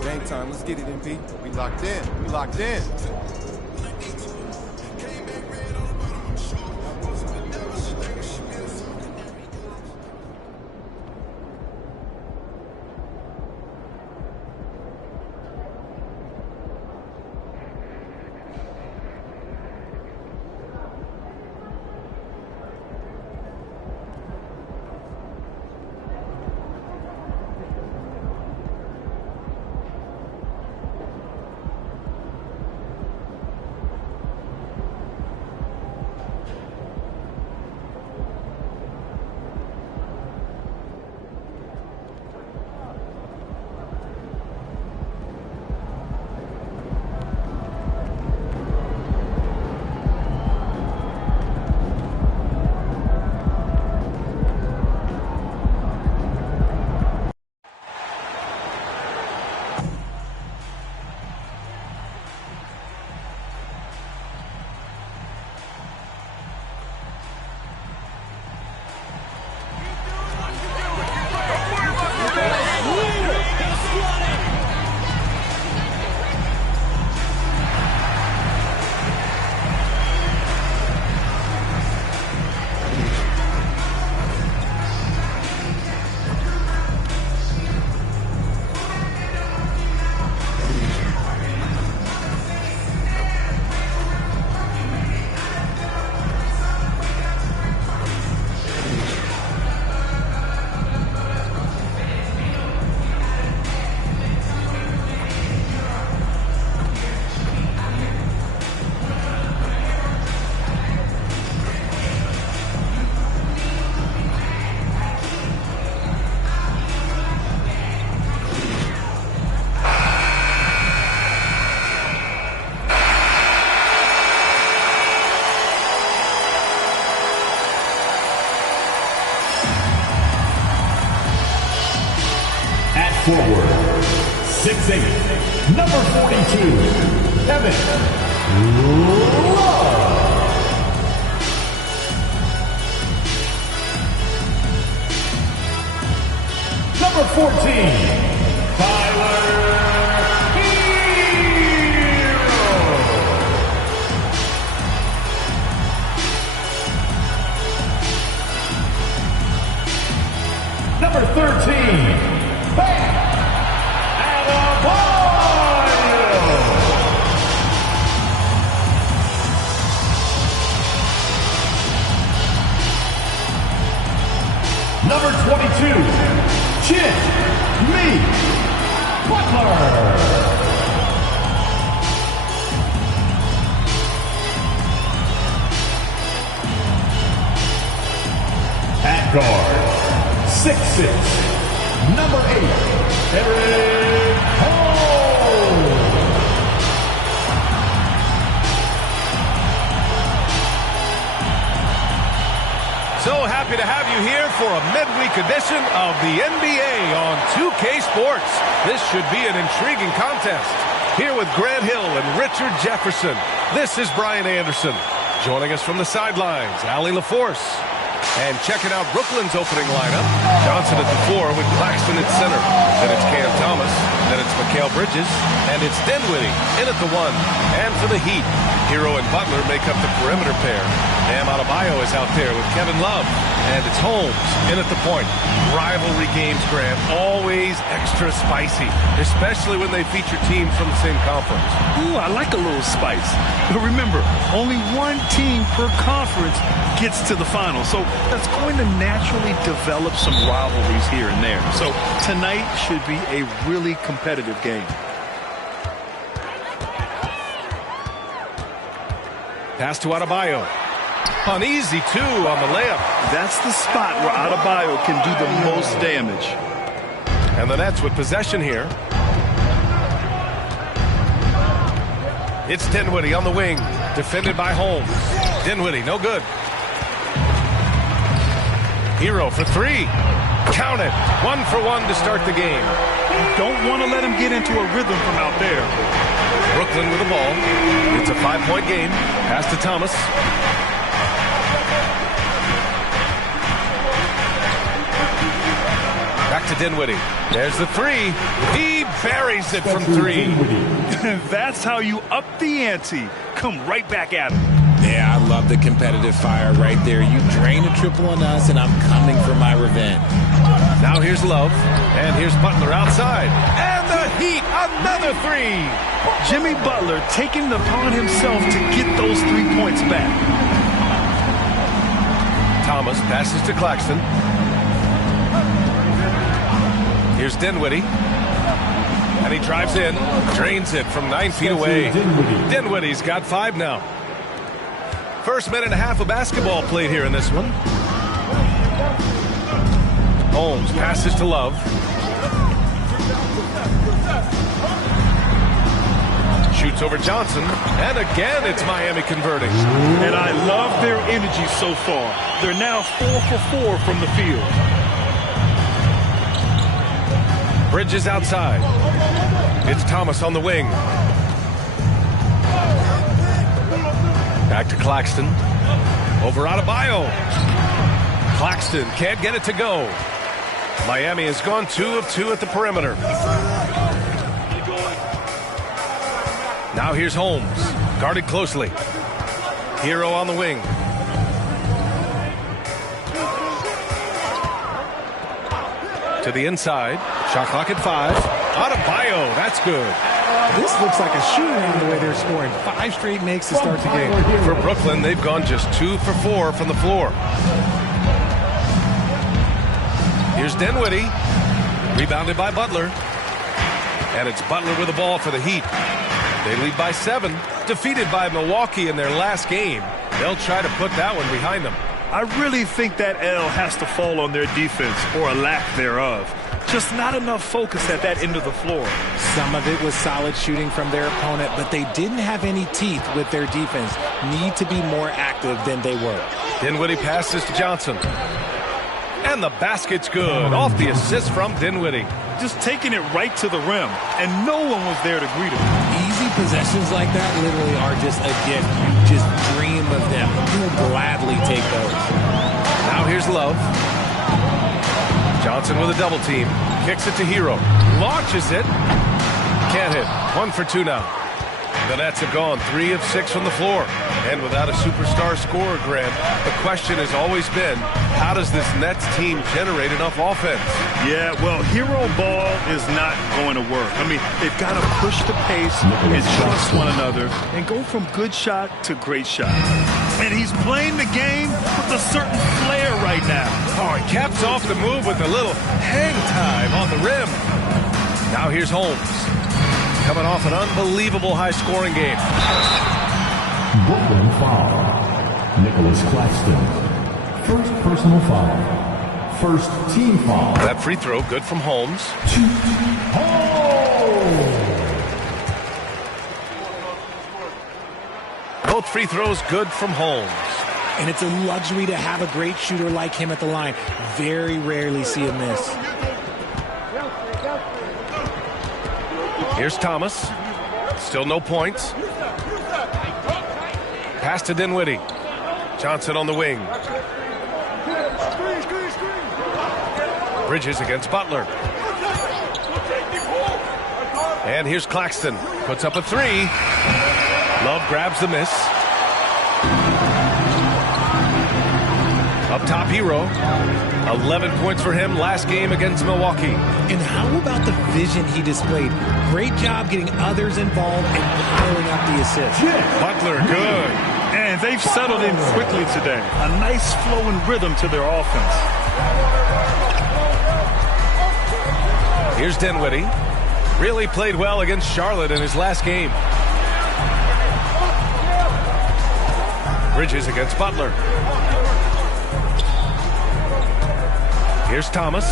Game time. Let's get it, MP. We locked in. We locked in. Forward, 6'8", number 42, Kevin Love. Number 14, Tyler Hero. Number 13, Number 22, Jimmy Butler. At guard, 6'6", number 8, Eric Cole. So happy to have you here for a midweek edition of the NBA on 2K Sports. This should be an intriguing contest. Here with Grant Hill and Richard Jefferson, this is Brian Anderson. Joining us from the sidelines, Allie LaForce. And checking out Brooklyn's opening lineup, Johnson at the 4 with Claxton at center. Then it's Cam Thomas, then it's Mikal Bridges, and it's Dinwiddie in at the 1. And for the Heat, Hero and Butler make up the perimeter pair. Bam Adebayo is out there with Kevin Love. And it's Holmes in at the point. Rivalry games, Grant, always extra spicy, especially when they feature teams from the same conference. Ooh, I like a little spice. But remember, only one team per conference gets to the final. So that's going to naturally develop some rivalries here and there. So tonight should be a really competitive game. Pass to Adebayo. Uneasy, too, on the layup. That's the spot where Adebayo can do the most damage. And the Nets with possession here. It's Dinwiddie on the wing, defended by Holmes. Dinwiddie, no good. Hero for three. Count it. 1 for 1 to start the game. Don't want to let him get into a rhythm from out there. Brooklyn with the ball. It's a 5-point game. Pass to Thomas. Back to Dinwiddie. There's the three. He buries it from three. That's how you up the ante. Come right back at him. Yeah, I love the competitive fire right there. You drain a triple on us, and I'm coming for my revenge. Now here's Love, and here's Butler outside. And the Heat, another three. Jimmy Butler taking it upon himself to get those 3 points back. Thomas passes to Claxton. Here's Dinwiddie. And he drives in, drains it from 9 feet away. Dinwiddie's got 5 now. First minute and a half of basketball played here in this one. Holmes passes to Love. Shoots over Johnson. And again, it's Miami converting. And I love their energy so far. They're now 4 for 4 from the field. Bridges outside. It's Thomas on the wing. Back to Claxton. Over Adebayo. Claxton can't get it to go. Miami has gone 2 of 2 at the perimeter. Now here's Holmes. Guarded closely. Hero on the wing. To the inside. Shot clock at 5. Adebayo, that's good. This looks like a shoot-around the way they're scoring. 5 straight makes to start the game. For Brooklyn, they've gone just 2 for 4 from the floor. Here's Dinwiddie. Rebounded by Butler. And it's Butler with the ball for the Heat. They lead by 7. Defeated by Milwaukee in their last game. They'll try to put that one behind them. I really think that L has to fall on their defense, or a lack thereof. Just not enough focus at that end of the floor. Some of it was solid shooting from their opponent, but they didn't have any teeth with their defense. Need to be more active than they were. Dinwiddie passes to Johnson. And the basket's good. Off the assist from Dinwiddie. Just taking it right to the rim, and no one was there to greet him. Easy possessions like that literally are just a gift. You just dream of them. You'll gladly take those. Now here's Love. Johnson with a double team. Kicks it to Hero. Launches it. Can't hit. 1 for 2 now. The Nets have gone 3 of 6 from the floor. And without a superstar scorer, Grant, the question has always been, how does this Nets team generate enough offense? Yeah, well, hero ball is not going to work. I mean, they've got to push the pace and trust one another and go from good shot to great shot. And he's playing the game with a certain flair right now. Oh, he caps off the move with a little hang time on the rim. Now here's Holmes. Coming off an unbelievable high-scoring game. Brooklyn foul. Nicholas Claxton. First personal foul. First team foul. That free throw good from Holmes. Both free throws good from Holmes. And it's a luxury to have a great shooter like him at the line. Very rarely see a miss. Here's Thomas. Still no points. Pass to Dinwiddie. Johnson on the wing. Bridges against Butler. And here's Claxton. Puts up a 3. Love grabs the miss. Up top, Hero. 11 points for him last game against Milwaukee. And how about the vision he displayed? Great job getting others involved and piling up the assist. Butler, good. And they've settled in quickly today. A nice flowing rhythm to their offense. Here's Dinwiddie. Really played well against Charlotte in his last game. Bridges against Butler. Here's Thomas.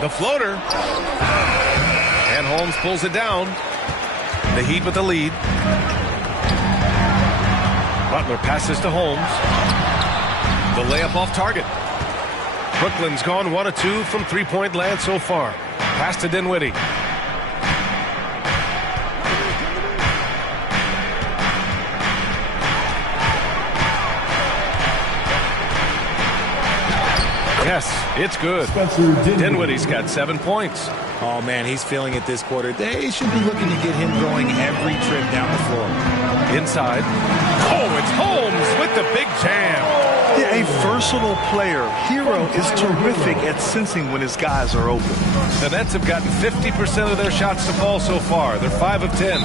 The floater. And Holmes pulls it down. The Heat with the lead. Butler passes to Holmes. The layup off target. Brooklyn's gone 1 of 2 from three-point land so far. Pass to Dinwiddie. Yes, it's good. Dinwiddie's got 7 points. Oh, man, he's feeling it this quarter. They should be looking to get him going every trip down the floor. Inside. Oh, it's Holmes with the big jam. Yeah, a versatile player. Hero is terrific at sensing when his guys are open. The Nets have gotten 50% of their shots to fall so far. They're 5 of 10.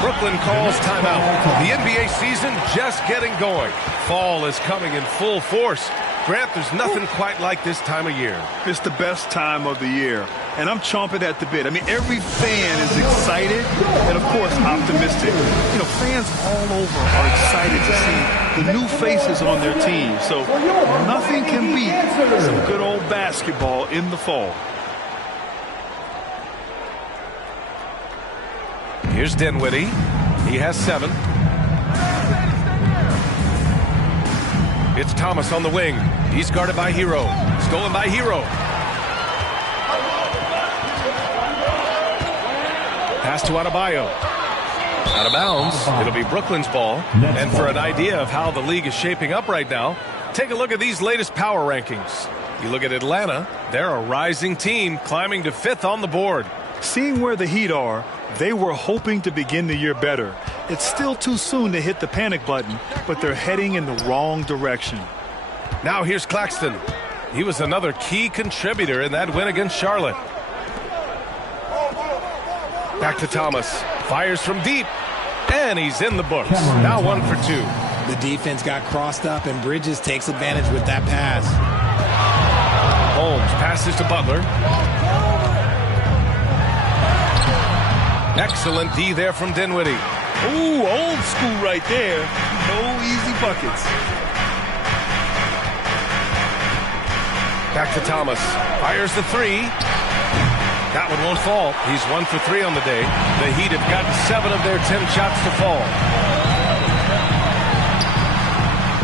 Brooklyn calls timeout. The NBA season just getting going. Fall is coming in full force. Grant, there's nothing quite like this time of year. It's the best time of the year, and I'm chomping at the bit. I mean, every fan is excited and, of course, optimistic. You know, fans all over are excited to see the new faces on their team. So nothing can beat some good old basketball in the fall. Here's Dinwiddie. He has 7. It's Thomas on the wing. He's guarded by Hero. Stolen by Hero. Pass to Adebayo. Out of bounds. It'll be Brooklyn's ball. And for an idea of how the league is shaping up right now, take a look at these latest power rankings. You look at Atlanta, they're a rising team climbing to 5th on the board. Seeing where the Heat are, they were hoping to begin the year better. It's still too soon to hit the panic button, but they're heading in the wrong direction. Now here's Claxton. He was another key contributor in that win against Charlotte. Back to Thomas. Fires from deep. And he's in the books. Now 1 for 2. The defense got crossed up, and Bridges takes advantage with that pass. Holmes passes to Butler. Excellent D there from Dinwiddie. Ooh, old school right there. No easy buckets. Back to Thomas. Fires the 3. That one won't fall. He's 1 for 3 on the day. The Heat have gotten 7 of their 10 shots to fall.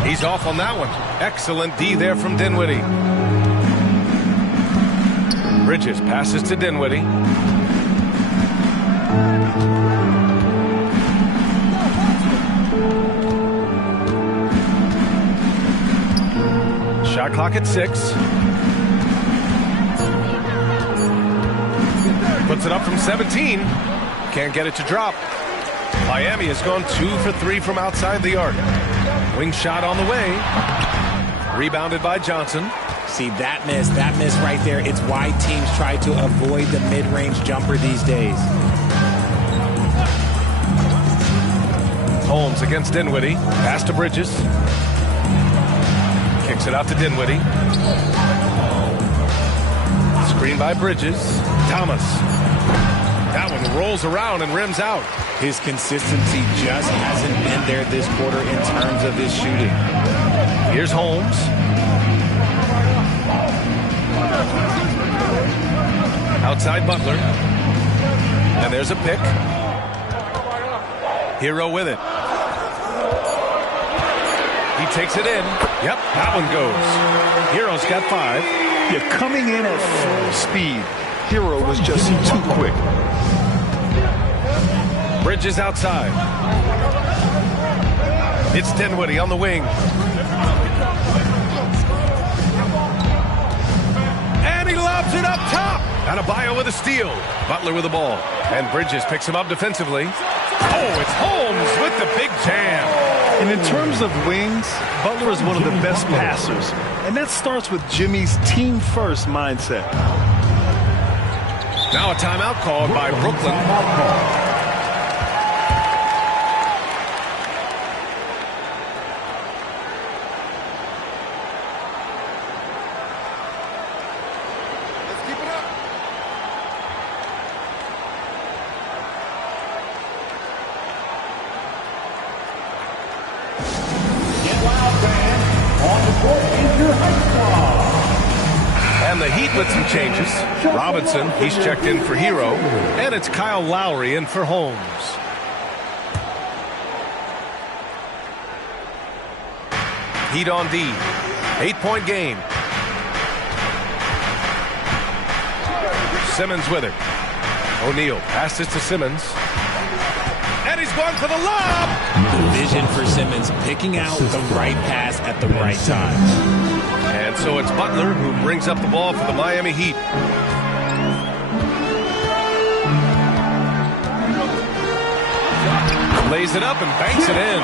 He's off on that one. Excellent D there from Dinwiddie. Bridges passes to Dinwiddie. Shot clock at 6. Puts it up from 17. Can't get it to drop. Miami has gone 2 for 3 from outside the arc. Wing shot on the way. Rebounded by Johnson. See, that miss right there. It's why teams try to avoid the mid-range jumper these days. Holmes against Dinwiddie. Pass to Bridges. Kicks it out to Dinwiddie. Screen by Bridges. Thomas. That one rolls around and rims out. His consistency just hasn't been there this quarter in terms of his shooting. Here's Holmes. Outside Butler. And there's a pick. Hero with it. He takes it in. Yep, that one goes. Hero's got 5. Yeah, coming in at full speed. Hero was just too quick. Bridges outside. It's Dinwiddie on the wing. And he lobs it up top. Adebayo with a steal. Butler with the ball. And Bridges picks him up defensively. Oh, it's Holmes with the big jam. And in terms of wings, Butler is one of the best passers. And that starts with Jimmy's team-first mindset. Now a timeout called by Brooklyn. Let's keep it up. Get loud, fans. On the court is your high squad. And the Heat with some changes. Robinson, he's checked in for Hero. And it's Kyle Lowry in for Holmes. Heat on D. 8-point game. Simmons with it. O'Neal passes to Simmons. And he's going for the lob. The vision for Simmons, picking out the right pass at the right time. And so it's Butler who brings up the ball for the Miami Heat. Lays it up and banks it in.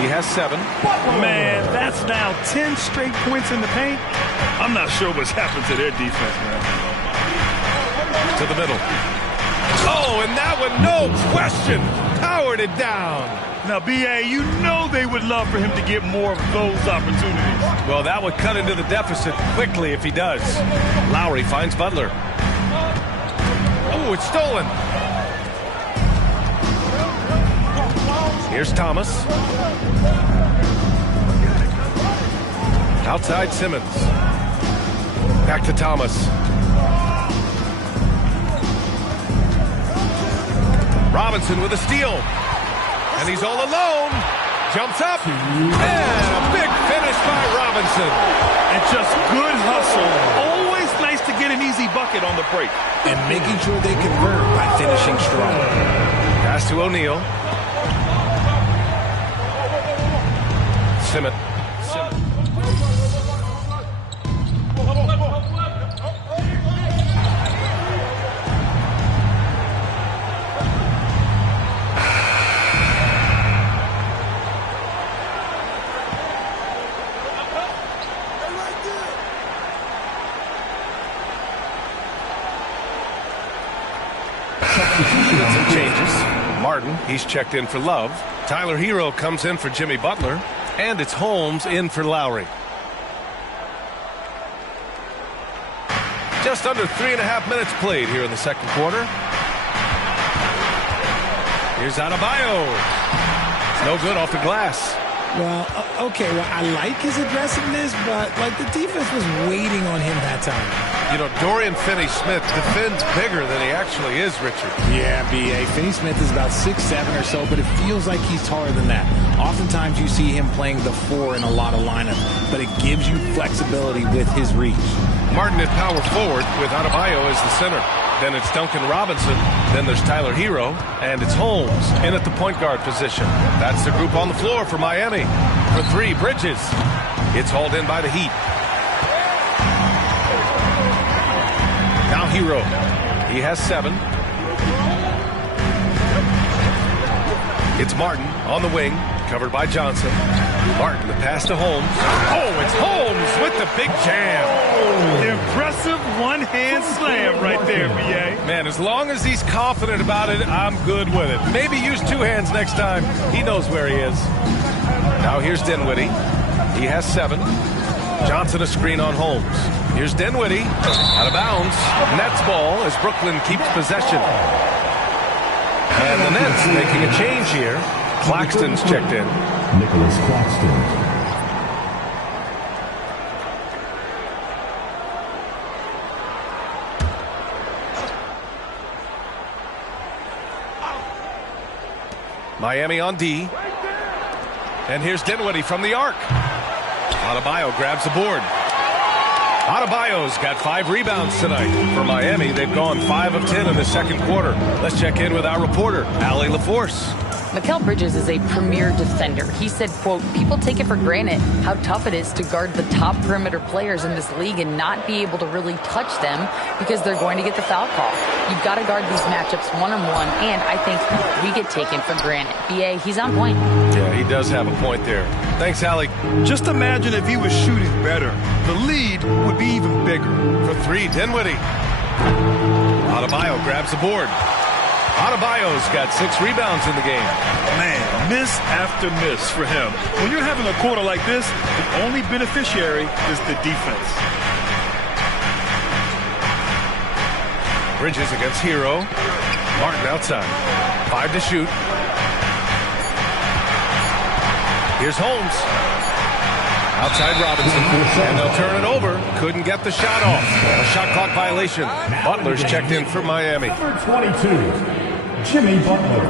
He has 7. Man, that's now 10 straight points in the paint. I'm not sure what's happened to their defense, man. To the middle. Oh, and that one, no question, powered it down. Now, B.A., you know they would love for him to get more of those opportunities. Well, that would cut into the deficit quickly if he does. Lowry finds Butler. Oh, it's stolen. Here's Thomas. Outside Simmons. Back to Thomas. Robinson with a steal. And he's all alone. Jumps up. And a big finish by Robinson. And just good hustle. Always nice to get an easy bucket on the break. And making sure they convert by finishing strong. Pass to O'Neal. Simmons. Some changes. Martin, he's checked in for Love. Tyler Hero comes in for Jimmy Butler. And it's Holmes in for Lowry. Just under 3.5 minutes played here in the second quarter. Here's Adebayo. It's no good off the glass. Well, okay, well, I like his aggressiveness, but, like, the defense was waiting on him that time. You know, Dorian Finney-Smith defends bigger than he actually is, Richard. Yeah, B.A. Finney-Smith is about 6'7" or so, but it feels like he's taller than that. Oftentimes you see him playing the 4 in a lot of lineups, but it gives you flexibility with his reach. Martin at power forward with Adebayo as the center. Then it's Duncan Robinson. Then there's Tyler Hero. And it's Holmes in at the point guard position. That's the group on the floor for Miami. For 3, Bridges. It's hauled in by the Heat. Now Hero. He has 7. It's Martin on the wing. Covered by Johnson. Martin, the pass to Holmes. Oh, it's Holmes with the big jam. Impressive one-hand slam right there, B.A. Man, as long as he's confident about it, I'm good with it. Maybe use 2 hands next time. He knows where he is. Now here's Dinwiddie. He has 7. Johnson a screen on Holmes. Here's Dinwiddie. Out of bounds. Nets ball as Brooklyn keeps possession. And the Nets making a change here. Claxton's checked in. Nicholas Claxton. Miami on D. And here's Dinwiddie from the arc. Adebayo grabs the board. Adebayo's got 5 rebounds tonight. For Miami, they've gone 5 of 10 in the second quarter. Let's check in with our reporter, Allie LaForce. Mikal Bridges is a premier defender. He said, quote, people take it for granted how tough it is to guard the top perimeter players in this league and not be able to really touch them because they're going to get the foul call. You've got to guard these matchups one-on-one, and I think we get taken for granted. B.A., he's on point. Yeah, he does have a point there. Thanks, Allie. Just imagine if he was shooting better. The lead would be even bigger. For 3, Dinwiddie. Adebayo grabs the board. Adebayo's got 6 rebounds in the game. Man, miss after miss for him. When you're having a quarter like this, the only beneficiary is the defense. Bridges against Hero. Martin outside. 5 to shoot. Here's Holmes. Outside Robinson. And they'll turn it over. Couldn't get the shot off. A shot clock violation. Butler's checked in for Miami. Number 22. Jimmy Butler.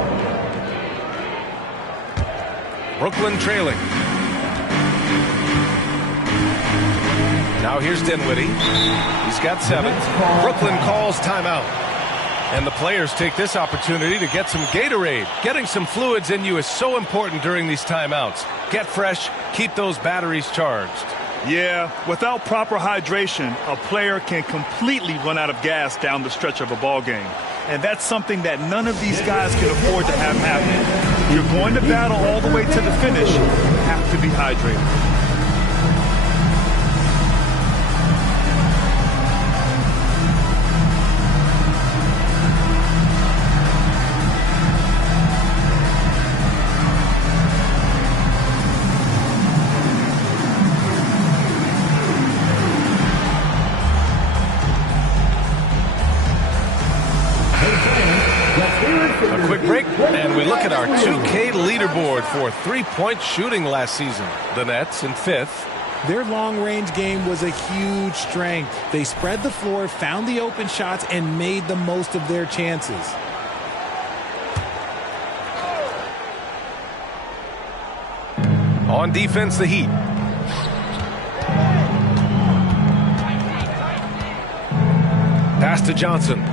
Brooklyn trailing. Now here's Dinwiddie. He's got 7. Brooklyn calls timeout. And the players take this opportunity to get some Gatorade. Getting some fluids in you is so important during these timeouts. Get fresh, keep those batteries charged. Yeah, without proper hydration, a player can completely run out of gas down the stretch of a ball game. And that's something that none of these guys can afford to have happen. If you're going to battle all the way to the finish, you have to be hydrated. A quick break, and we look at our 2K leaderboard for three-point shooting last season. The Nets in 5th. Their long-range game was a huge strength. They spread the floor, found the open shots, and made the most of their chances. On defense, the Heat. Pass to Johnson.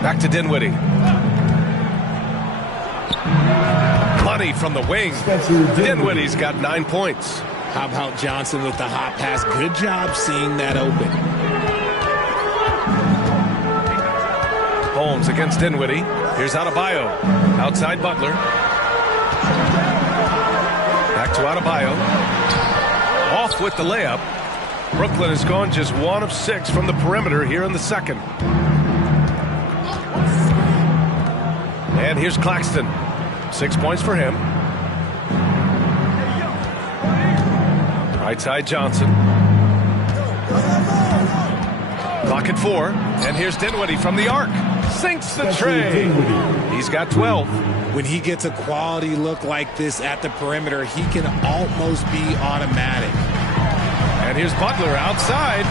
Back to Dinwiddie. Money from the wing. Dinwiddie's got 9 points. How about Johnson with the hot pass? Good job seeing that open. Holmes against Dinwiddie. Here's Adebayo. Outside Butler. Back to Adebayo. Off with the layup. Brooklyn has gone just 1 of 6 from the perimeter here in the second. And here's Claxton. 6 points for him. Right side Johnson. Clock at 4. And here's Dinwiddie from the arc. Sinks the tray. He's got 12. When he gets a quality look like this at the perimeter, he can almost be automatic. And here's Butler outside.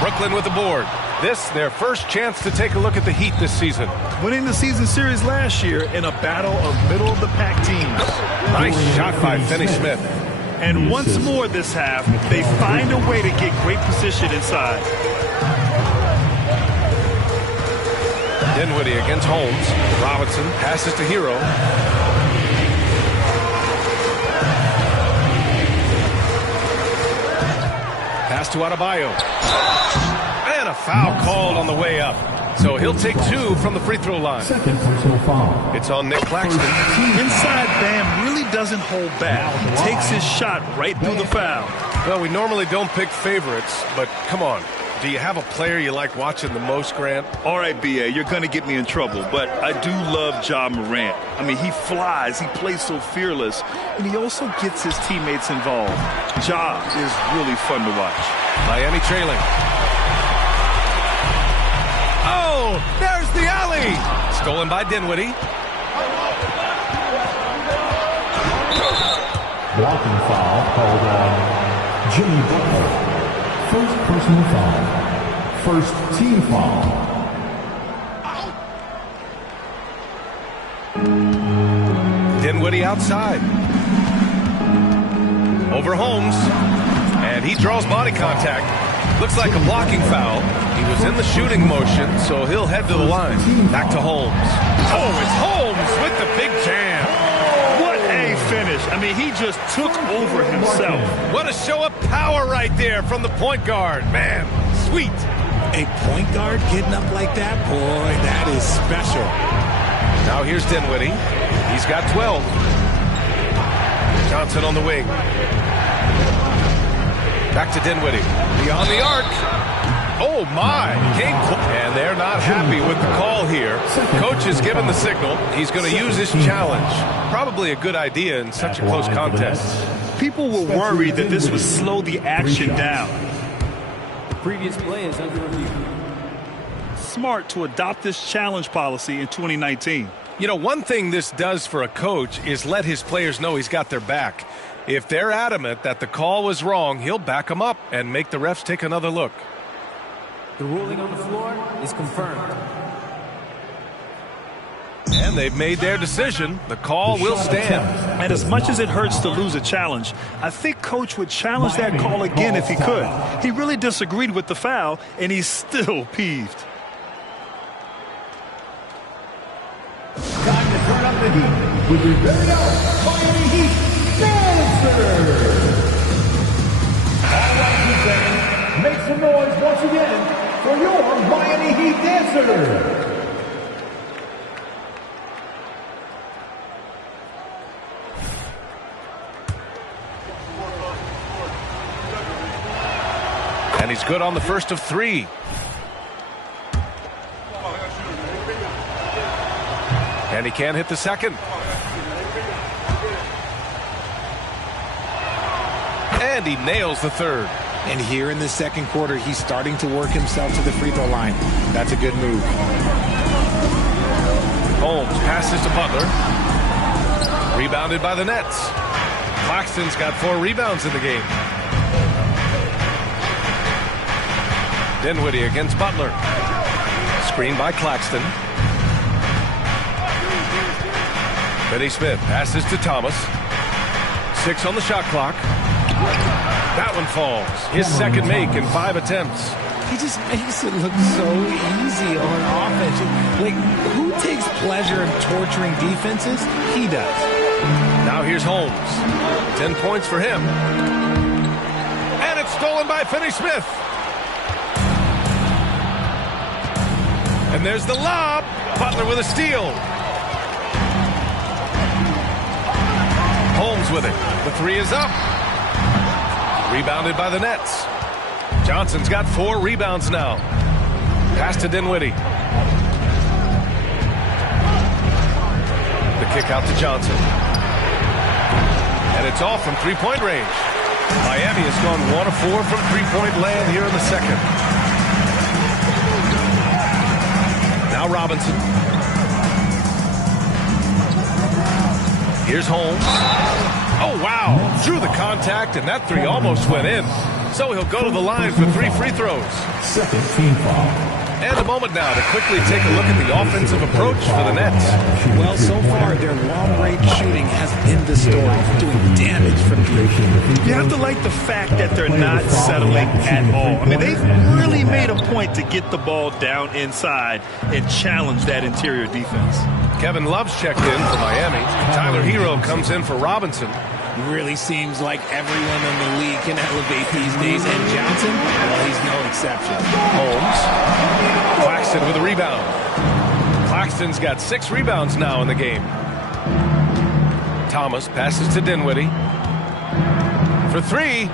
Brooklyn with the board. This, their first chance to take a look at the Heat this season. Winning the season series last year in a battle of middle-of-the-pack teams. Nice shot by Finney-Smith. And once more this half, they find a way to get great position inside. Dinwiddie against Holmes. Robinson passes to Hero. Pass to Adebayo. And a foul called on the way up. So he'll take 2 from the free throw line. Second personal foul. It's on Nick Claxton. Inside Bam really doesn't hold back. He takes his shot right through the foul. Well, we normally don't pick favorites, but come on. Do you have a player you like watching the most, Grant? All right, B.A., you're going to get me in trouble, but I do love Ja Morant. I mean, he flies, he plays so fearless, and he also gets his teammates involved. Ja is really fun to watch. Miami trailing. Oh, there's the alley. Stolen by Dinwiddie. Blocking foul called on Jimmy Butler. First personal foul. First team foul. Dinwiddie outside. Over Holmes. And he draws body contact. Looks like a blocking foul. He was in the shooting motion, so he'll head to the line. Back to Holmes. Oh, it's Holmes with the big jam. What a finish. I mean, he just took over himself. What a show of power right there from the point guard. Man, sweet. A point guard getting up like that? Boy, that is special. Now here's Dinwiddie. He's got 12. Johnson on the wing. Back to Dinwiddie. Beyond the arc. Oh, my. Game and they're not happy with the call here. Coach has given the signal. He's going to use his challenge. Probably a good idea in such a close contest. People were worried that this would slow the action down. The previous play is under review. Smart to adopt this challenge policy in 2019. You know, one thing this does for a coach is let his players know he's got their back. If they're adamant that the call was wrong, he'll back them up and make the refs take another look. The ruling on the floor is confirmed. And they've made their decision. The call will stand. And as much as it hurts to lose a challenge, I think Coach would challenge that call again if he could. He really disagreed with the foul, and he's still peeved. Time to turn up the heat with your very own Miami Heat dancer. All right, Heat fans, make some noise once again for your Miami Heat dancer. And he's good on the first of 3. And he can't hit the second. And he nails the third. And here in the second quarter, he's starting to work himself to the free throw line. That's a good move. Holmes passes to Butler. Rebounded by the Nets. Claxton's got 4 rebounds in the game. Dinwiddie against Butler. Screen by Claxton. Finney Smith passes to Thomas. 6 on the shot clock. That one falls. His second make in 5 attempts. He just makes it look so easy on offense. Like, who takes pleasure in torturing defenses? He does. Now here's Holmes. 10 points for him. And it's stolen by Finney Smith. And there's the lob. Butler with a steal. Holmes with it. The 3 is up. Rebounded by the Nets. Johnson's got 4 rebounds now. Pass to Dinwiddie. The kick out to Johnson. And it's off from three-point range. Miami has gone 1 of 4 from three-point land here in the second. Now Robinson. Here's Holmes. Oh, wow. Through the contact, and that 3 almost went in. So he'll go to the line for 3 free throws. Second team foul. And a moment now to quickly take a look at the offensive approach for the Nets. Well, so far, their long-range shooting has been the story, doing damage from deep. You have to like the fact that they're not settling at all. I mean, they've really made a point to get the ball down inside and challenge that interior defense. Kevin Love's checked in for Miami. Tyler Hero comes in for Robinson. Really seems like everyone in the league can elevate these days, and Johnson, well, he's no exception. Holmes. Claxton with a rebound. Claxton's got 6 rebounds now in the game. Thomas passes to Dinwiddie. For 3.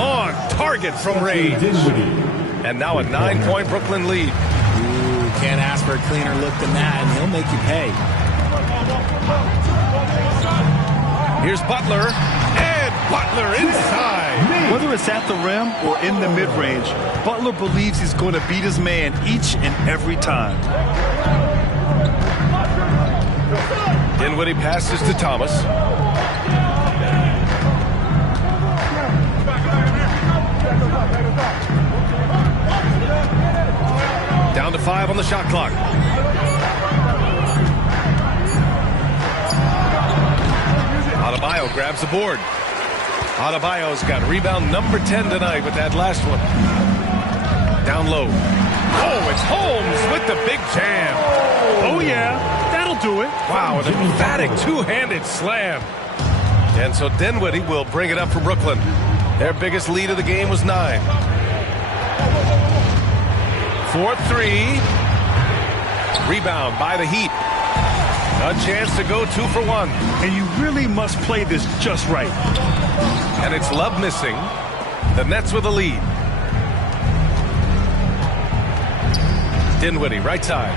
On target from range. And now a 9-point Brooklyn lead. Ooh, can't ask for a cleaner look than that, and he'll make you pay. Here's Butler, and Butler inside. Whether it's at the rim or in the mid-range, Butler believes he's going to beat his man each and every time. Dinwiddie passes to Thomas. Down to 5 on the shot clock. Adebayo grabs the board. Adebayo's got rebound number 10 tonight with that last one. Down low. Oh, it's Holmes with the big jam. Oh, yeah, that'll do it. Wow, an emphatic two-handed slam. And so Dinwiddie will bring it up for Brooklyn. Their biggest lead of the game was 9. 4-3. Rebound by the Heat. A chance to go 2 for 1. And you really must play this just right. And it's Love missing. The Nets with a lead. Dinwiddie, right side.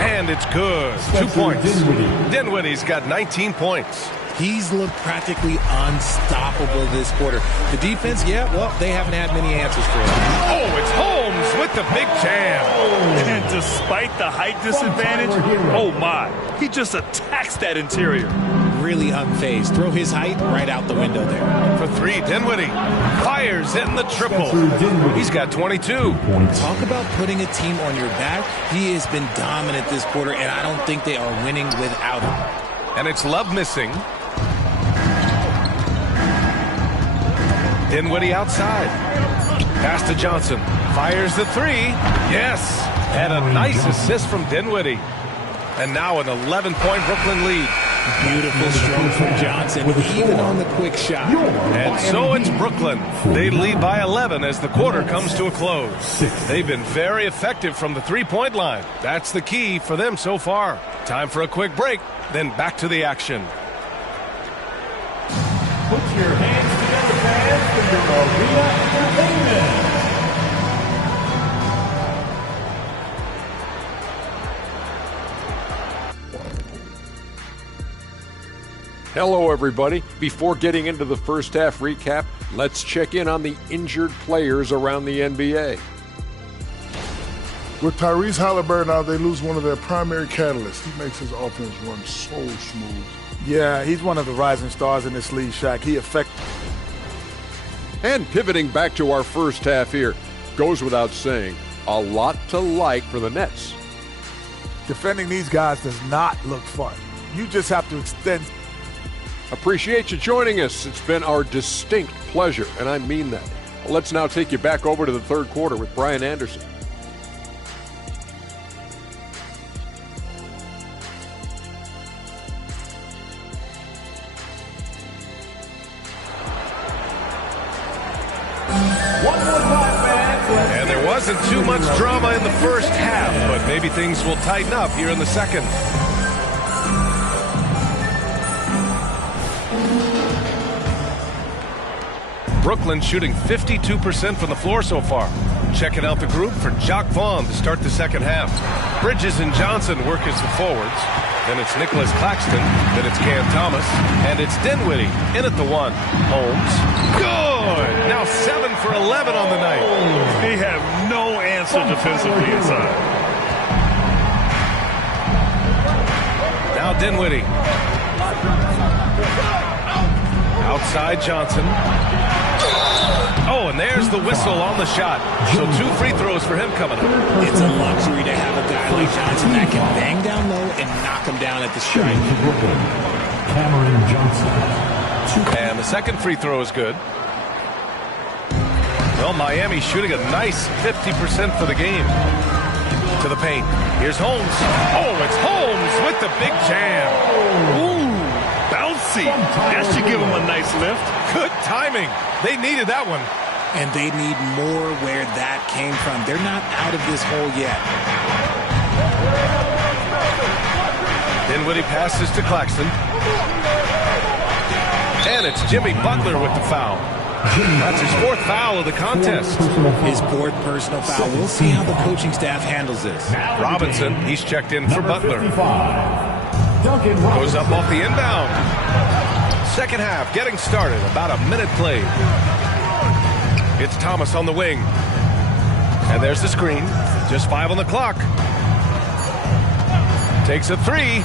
And it's good. 2 points. Dinwiddie's got 19 points. He's looked practically unstoppable this quarter. The defense, yeah, well, they haven't had many answers for him. Oh, it's Holmes with the big jam. And despite the height disadvantage, oh my, he just attacks that interior. really unfazed. Throw his height right out the window there. For three, Dinwiddie fires in the triple. He's got 22. Talk about putting a team on your back. He has been dominant this quarter, and I don't think they are winning without him. And it's Love missing. Dinwiddie outside. Pass to Johnson. Fires the three. Yes. And a nice assist from Dinwiddie. And now an 11-point Brooklyn lead. Beautiful stroke from Johnson, even on the quick shot. And so it's Brooklyn. They lead by 11 as the quarter comes to a close. They've been very effective from the three-point line. That's the key for them so far. Time for a quick break, then back to the action. Put your hands together, fans, for your arena entertainment. Hello, everybody. Before getting into the first half recap, let's check in on the injured players around the NBA. With Tyrese Halliburton out, they lose one of their primary catalysts. He makes his offense run so smooth. Yeah, he's one of the rising stars in this league, Shaq. He effective. And pivoting back to our first half here, goes without saying, a lot to like for the Nets. Defending these guys does not look fun. You just have to extend. Appreciate you joining us. It's been our distinct pleasure, and I mean that. Let's now take you back over to the third quarter with Brian Anderson. And there wasn't too much drama in the first half, but maybe things will tighten up here in the second. Brooklyn shooting 52% from the floor so far. Checking out the group for Jacques Vaughn to start the second half. Bridges and Johnson work as the forwards. Then it's Nicholas Claxton. Then it's Cam Thomas. And it's Dinwiddie in at the one. Holmes. Good! Now 7 for 11 on the night. They have no answer defensively inside. Now Dinwiddie. Outside Johnson. Oh, and there's the whistle on the shot. So 2 free throws for him coming up. It's a luxury to have a guy like Johnson that can bang down low and knock him down at the strike. Cameron Johnson. And the second free throw is good. Well, Miami shooting a nice 50% for the game. To the paint. Here's Holmes. Oh, it's Holmes with the big jam. Ooh, bouncy. That should give him a nice lift. Good timing. They needed that one. And they need more where that came from. They're not out of this hole yet. Dinwiddie passes to Claxton. And it's Jimmy Butler with the foul. That's his 4th foul of the contest. His 4th personal foul. We'll see how the coaching staff handles this. Robinson, he's checked in for Butler. Goes up off the inbound. Second half getting started. About a minute played. It's Thomas on the wing. And there's the screen. Just 5 on the clock. Takes a 3.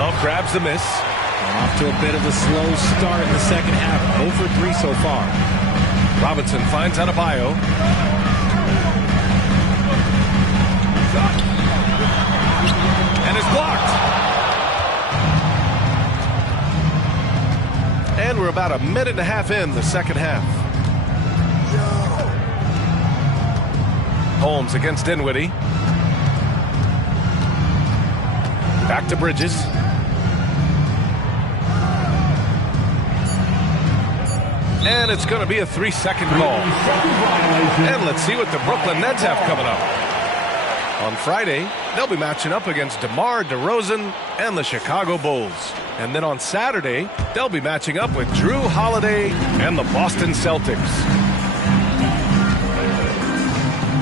Love grabs the miss. Off to a bit of a slow start in the second half. 0 for 3 so far. Robinson finds Adebayo. And is blocked. And we're about a minute and a half in the second half. Holmes against Dinwiddie. Back to Bridges. And it's going to be a 3-second call. And let's see what the Brooklyn Nets have coming up. On Friday, they'll be matching up against DeMar DeRozan and the Chicago Bulls. And then on Saturday, they'll be matching up with Drew Holiday and the Boston Celtics.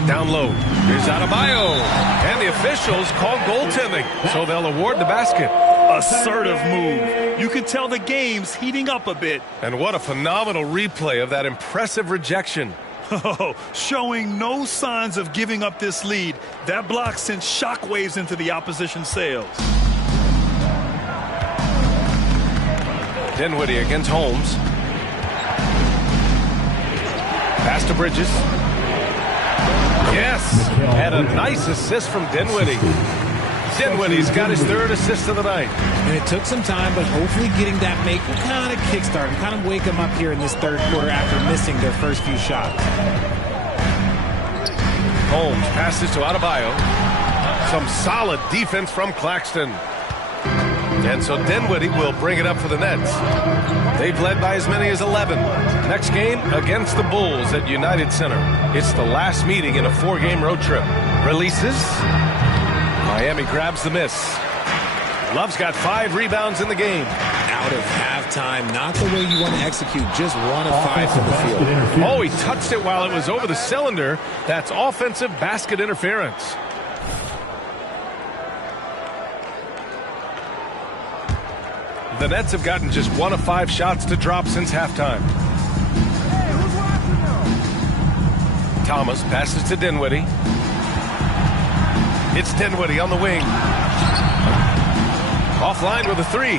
Down low, here's Adebayo. And the officials call goaltending, so they'll award the basket. Assertive move. You can tell the game's heating up a bit. And what a phenomenal replay of that impressive rejection. Oh, showing no signs of giving up this lead. That block sent shockwaves into the opposition sails. Dinwiddie against Holmes. Pass to Bridges. Yes, and a nice assist from Dinwiddie. Dinwiddie's got his third assist of the night. And it took some time, but hopefully getting that make will kind of kickstart, kind of wake them up here in this third quarter after missing their first few shots. Holmes passes to Adebayo. Some solid defense from Claxton. And so Dinwiddie will bring it up for the Nets. They've led by as many as 11. Next game against the Bulls at United Center. It's the last meeting in a 4-game road trip. Releases. Miami grabs the miss. Love's got 5 rebounds in the game. Out of halftime, not the way you want to execute, just 1 of 5 from the field. Oh, he touched it while it was over the cylinder. That's offensive basket interference. The Nets have gotten just 1 of 5 shots to drop since halftime. Thomas passes to Dinwiddie. It's Dinwiddie on the wing. Offline with a 3.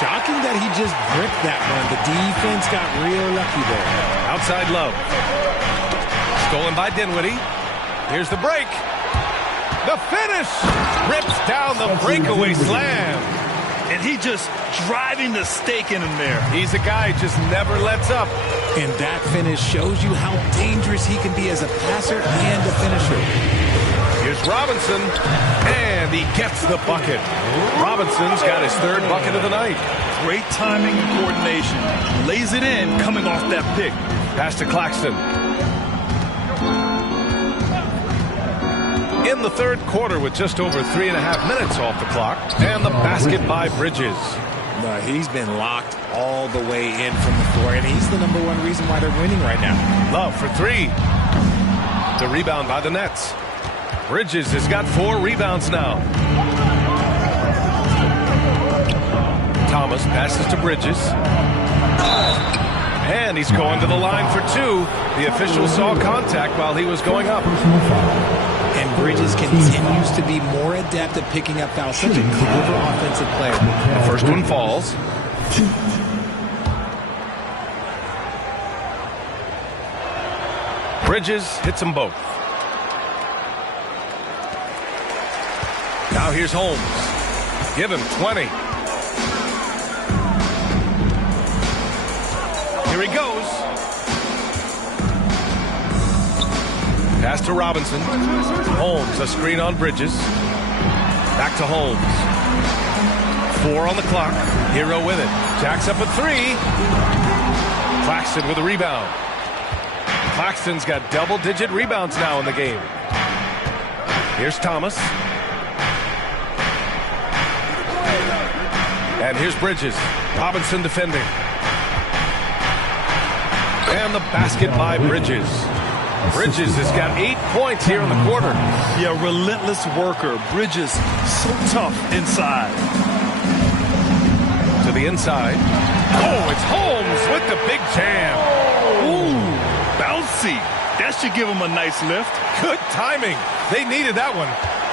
Shocking that he just bricked that one. The defense got real lucky there. Outside Love. Stolen by Dinwiddie. Here's the break. The finish. Rips down the breakaway slam. And he just driving the stake in him there. He's a guy who just never lets up. And that finish shows you how dangerous he can be as a passer and a finisher. Here's Robinson, and he gets the bucket. Robinson's got his 3rd bucket of the night. Great timing and coordination. Lays it in coming off that pick. Pass to Claxton. In the third quarter with just over 3.5 minutes off the clock. And the basket by Bridges. He's been locked all the way in from the floor, and he's the #1 reason why they're winning right now. Love for 3. The rebound by the Nets. Bridges has got 4 rebounds now. Thomas passes to Bridges. And he's going to the line for 2. The official saw contact while he was going up. And Bridges continues to be more adept at picking up fouls. Such a clever offensive player. The first one falls. Bridges hits them both. Now here's Holmes. Give him 20. Here he goes. Pass to Robinson. Holmes, a screen on Bridges. Back to Holmes. 4 on the clock. Hero with it. Jacks up a 3. Claxton with a rebound. Claxton's got double-digit rebounds now in the game. Here's Thomas. And here's Bridges. Robinson defending. And the basket by Bridges. Bridges has got 8 points here in the quarter. Yeah, relentless worker. Bridges, so tough inside. To the inside. Oh, it's Holmes with the big jam. Ooh, bouncy. That should give him a nice lift. Good timing. They needed that one.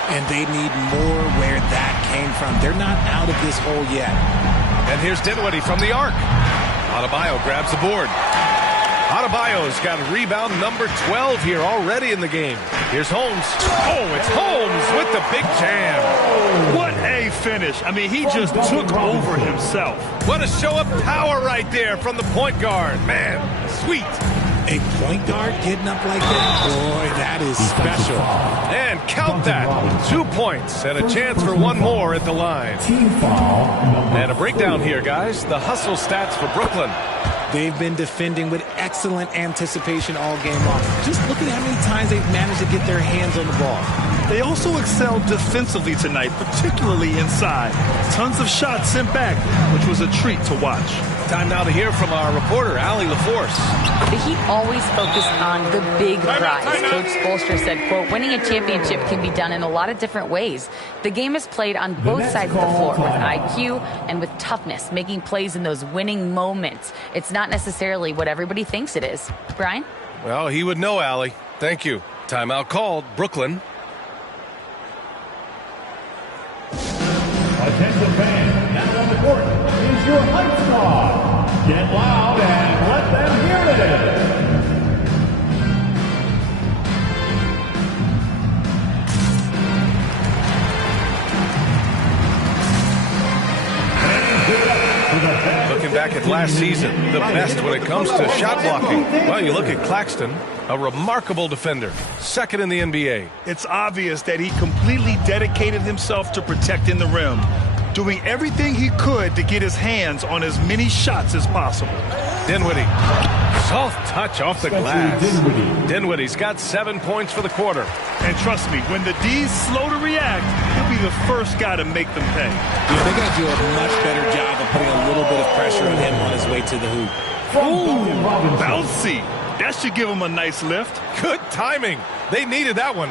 And they need more where that came from. They're not out of this hole yet. And here's Dinwiddie from the arc. Adebayo grabs the board. Adebayo's got rebound number 12 here already in the game. Here's Holmes. Oh, it's Holmes with the big jam. What a finish. I mean, he just took over himself. What a show of power right there from the point guard. Man, sweet. A point guard getting up like that? Boy, that is special. And count that. 2 points and a chance for 1 more at the line. And a breakdown here, guys. The hustle stats for Brooklyn. They've been defending with excellent anticipation all game long. Just look at how many times they've managed to get their hands on the ball. They also excelled defensively tonight, particularly inside. Tons of shots sent back, which was a treat to watch. Time now to hear from our reporter, Allie LaForce. The Heat always focus on the big prize. Coach Spoelstra said, quote, winning a championship can be done in a lot of different ways. The game is played on both sides of the floor with IQ and with toughness, making plays in those winning moments. It's not necessarily what everybody thinks it is. Brian? Well, he would know, Allie. Thank you. Timeout called. Brooklyn. Attention fans, now on the court is your hype squad. Get loud and let them hear it. Looking back at last season, the best when it comes to shot blocking. Well, you look at Claxton, a remarkable defender, second in the NBA. It's obvious that he completely dedicated himself to protecting the rim, doing everything he could to get his hands on as many shots as possible. Dinwiddie, soft touch off the glass. Dinwiddie's got 7 points for the quarter. And trust me, when the D's slow to react, he'll be the first guy to make them pay. Yeah, they got to do a much better job of putting a little bit of pressure on him on his way to the hoop. Ooh, bouncy. That should give him a nice lift. Good timing. They needed that one.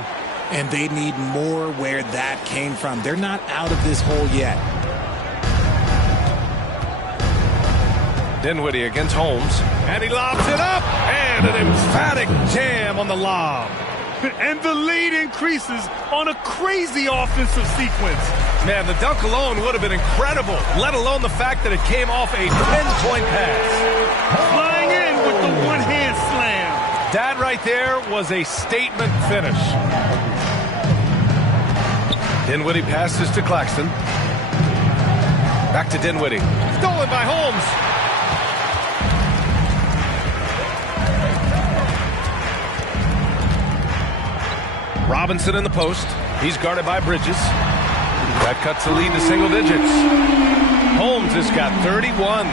And they need more where that came from. They're not out of this hole yet. Dinwiddie against Holmes, and he lobs it up, and an emphatic jam on the lob. And the lead increases on a crazy offensive sequence. Man, the dunk alone would have been incredible, let alone the fact that it came off a 10-point pass. Flying in with the one-hand slam. That right there was a statement finish. Dinwiddie passes to Claxton. Back to Dinwiddie. Stolen by Holmes. Robinson in the post. He's guarded by Bridges. That cuts the lead to single digits. Holmes has got 31.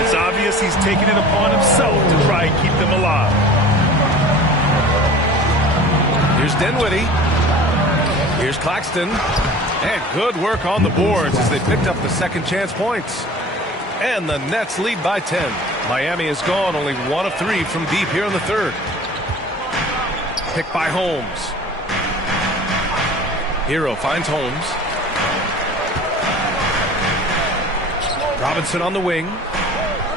It's obvious he's taking it upon himself to try and keep them alive. Here's Dinwiddie. Here's Claxton. And good work on the boards as they picked up the second chance points. And the Nets lead by 10. Miami has gone only 1 of 3 from deep here in the third. Picked by Holmes. Hero finds Holmes. Robinson on the wing.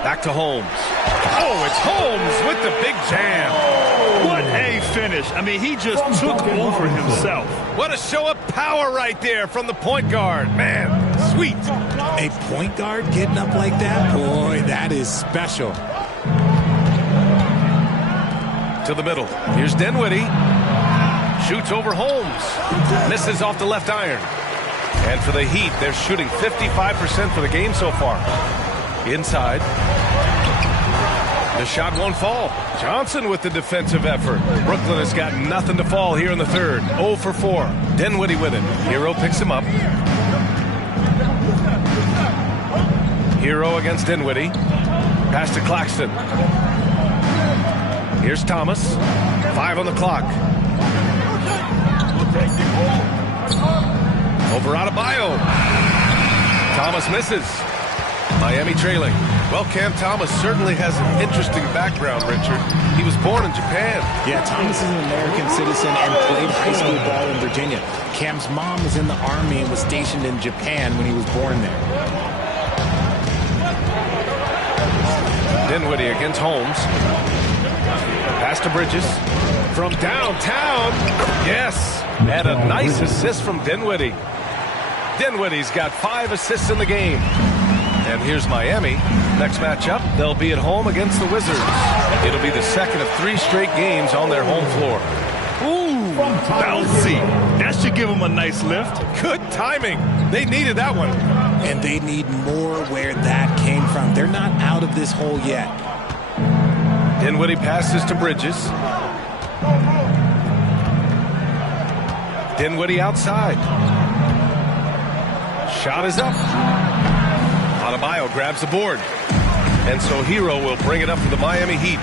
Back to Holmes. Oh, it's Holmes with the big jam. What a finish. I mean, he just took over himself. What a show of power right there from the point guard. Man, sweet. A point guard getting up like that? Boy, that is special. To the middle. Here's Dinwiddie. Shoots over Holmes. Misses off the left iron. And for the Heat, they're shooting 55% for the game so far. Inside. The shot won't fall. Johnson with the defensive effort. Brooklyn has got nothing to fall here in the third. 0 for 4. Dinwiddie with it. Hero picks him up. Hero against Dinwiddie. Pass to Claxton. Here's Thomas. 5 on the clock. Over Adebayo. Thomas misses. Miami trailing. Well, Cam Thomas certainly has an interesting background, Richard. He was born in Japan. Yeah, Thomas is an American citizen and played high school ball in Virginia. Cam's mom was in the Army and was stationed in Japan when he was born there. Dinwiddie against Holmes. Pass to Bridges. From downtown. Yes. And a nice assist from Dinwiddie. Dinwiddie's got 5 assists in the game. And here's Miami. Next matchup, they'll be at home against the Wizards. It'll be the second of 3 straight games on their home floor. Ooh, bouncy. That should give them a nice lift. Good timing. They needed that one. And they need more where that came from. They're not out of this hole yet. Dinwiddie passes to Bridges. Dinwiddie outside. Shot is up. Adebayo grabs the board. And so Hero will bring it up for the Miami Heat.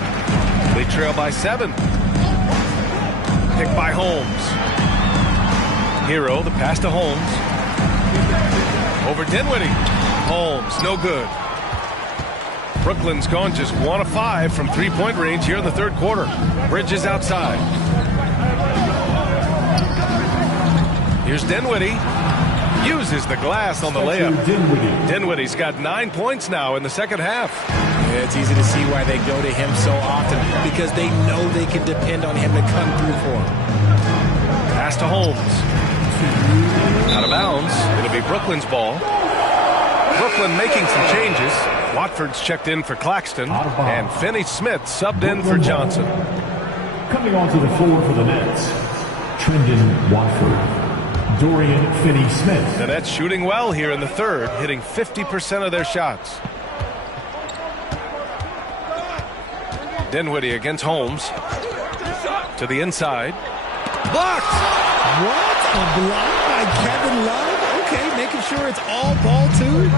They trail by 7. Picked by Holmes. Hero, the pass to Holmes. Over Dinwiddie. Holmes, no good. Brooklyn's gone just 1 of 5 from 3-point range here in the third quarter. Bridges outside. Here's Dinwiddie. Uses the glass on the layup. Dinwiddie's got 9 points now in the second half. Yeah, it's easy to see why they go to him so often, because they know they can depend on him to come through for them. Pass to Holmes. Out of bounds. It'll be Brooklyn's ball. Brooklyn making some changes. Watford's checked in for Claxton, and Finney Smith subbed in for Johnson. Coming onto the floor for the Nets, Trendon Watford, Dorian Finney-Smith. The Nets shooting well here in the third, hitting 50% of their shots. Dinwiddie against Holmes. To the inside. Blocked! What? A block by Kevin Love? Okay, making sure it's all ball two.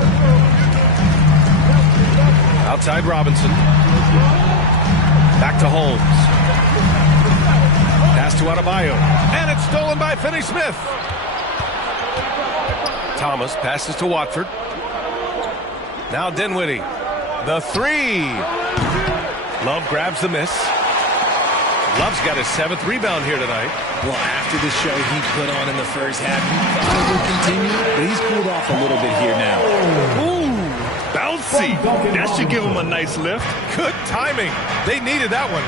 Outside Robinson. Back to Holmes. Pass to Adebayo. And it's stolen by Finney-Smith. Thomas passes to Watford. Now Dinwiddie. The three. Love grabs the miss. Love's got his 7th rebound here tonight. Well, after the show he put on in the first half, he thought it would continue, but he's cooled off a little bit here now. Ooh, bouncy. That should give him a nice lift. Good timing. They needed that one.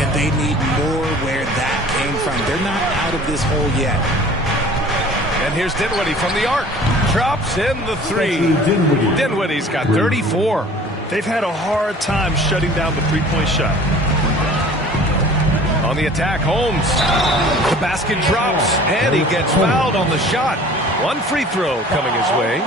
And they need more where that came from. They're not out of this hole yet. And here's Dinwiddie from the arc. Drops in the three. Dinwiddie's got 34. They've had a hard time shutting down the three-point shot. On the attack, Holmes. The basket drops, and he gets fouled on the shot. One free throw coming his way.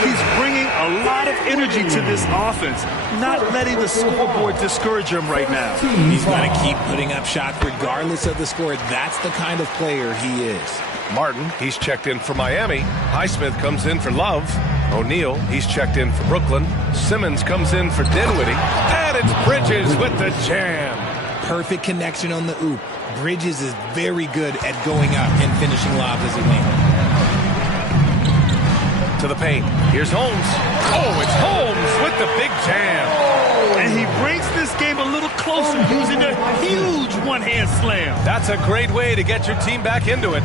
He's bringing a lot of energy to this offense, not letting the scoreboard discourage him right now. He's going to keep putting up shots regardless of the score. That's the kind of player he is. Martin, he's checked in for Miami. Highsmith comes in for Love. O'Neal, he's checked in for Brooklyn. Simmons comes in for Dinwiddie. And it's Bridges with the jam. Perfect connection on the oop. Bridges is very good at going up and finishing lobs as a wing. To the paint. Here's Holmes. Oh, it's Holmes with the big jam. And he brings this game a little closer using a huge one-hand slam. That's a great way to get your team back into it.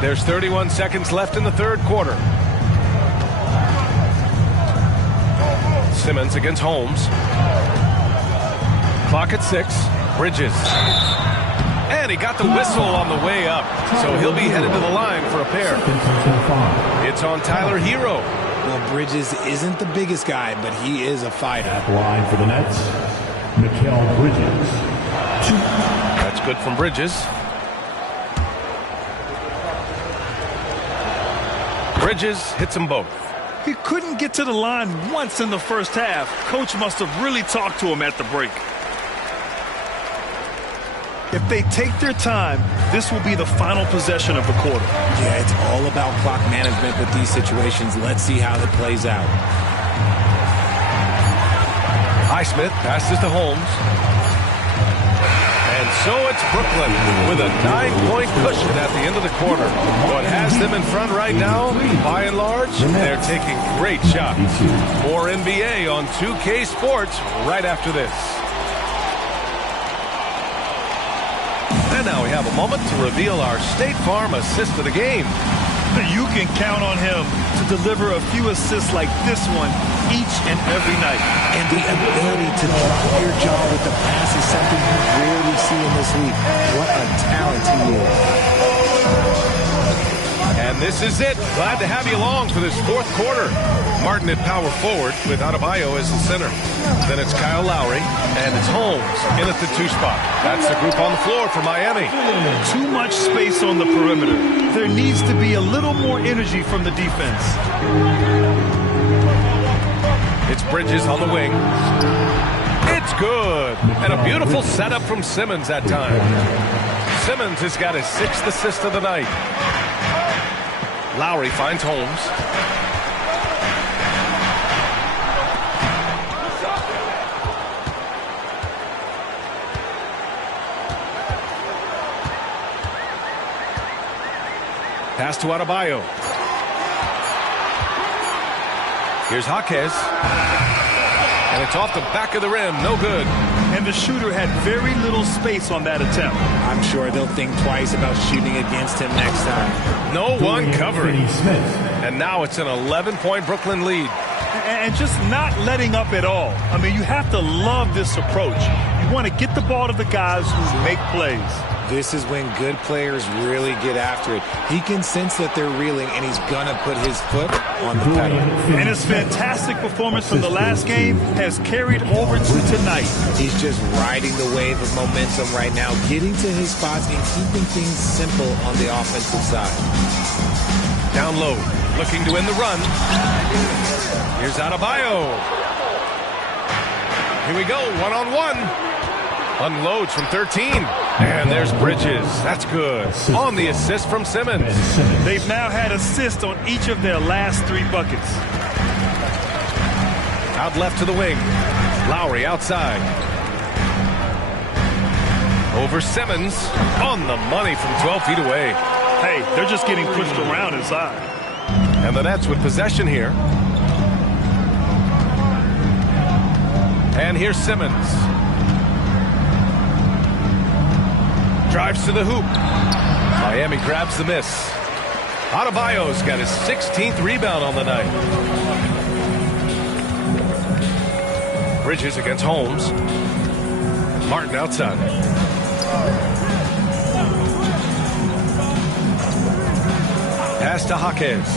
There's 31 seconds left in the third quarter. Simmons against Holmes. Clock at 6. Bridges. And he got the whistle on the way up. So he'll be headed to the line for a pair. It's on Tyler Hero. Well, Bridges isn't the biggest guy, but he is a fighter. Line for the Nets, Mikal Bridges. That's good from Bridges. Bridges hits them both. He couldn't get to the line once in the first half. Coach must have really talked to him at the break. If they take their time, this will be the final possession of the quarter. Yeah, it's all about clock management with these situations. Let's see how it plays out. Highsmith passes to Holmes. And so it's Brooklyn with a 9-point cushion at the end of the quarter. What has them in front right now, by and large, they're taking great shots. More NBA on 2K Sports right after this. And now we have a moment to reveal our State Farm assist of the game. You can count on him to deliver a few assists like this one each and every night. And the ability to drop your jaw with the pass is something you rarely see in this league. What a talent he is. And this is it. Glad to have you along for this fourth quarter. Martin at power forward with Adebayo as the center. Then it's Kyle Lowry, and it's Holmes in at the 2 spot. That's the group on the floor for Miami. Too much space on the perimeter. There needs to be a little more energy from the defense. It's Bridges on the wing. It's good. And a beautiful setup from Simmons that time. Simmons has got his 6th assist of the night. Lowry finds Holmes. Pass to Adebayo. Here's Jaquez. And it's off the back of the rim. No good. And the shooter had very little space on that attempt. I'm sure they'll think twice about shooting against him next time. No one covering. And now it's an 11-point Brooklyn lead. and just not letting up at all. I mean, you have to love this approach. You want to get the ball to the guys who make plays. This is when good players really get after it. He can sense that they're reeling, and he's going to put his foot on the pedal. And his fantastic performance from the last game has carried over to tonight. He's just riding the wave of momentum right now, getting to his spots and keeping things simple on the offensive side. Down low, looking to win the run. Here's Adebayo. Here we go, one-on-one. Unloads from 13. And there's Bridges. That's good. On the assist from Simmons. They've now had assists on each of their last 3 buckets. Out left to the wing. Lowry outside. Over Simmons. On the money from 12 feet away. Hey, they're just getting pushed around inside. And the Nets with possession here. And here's Simmons. Drives to the hoop. Miami grabs the miss. Adebayo's got his 16th rebound on the night. Bridges against Holmes. Martin outside. Pass to Jaquez.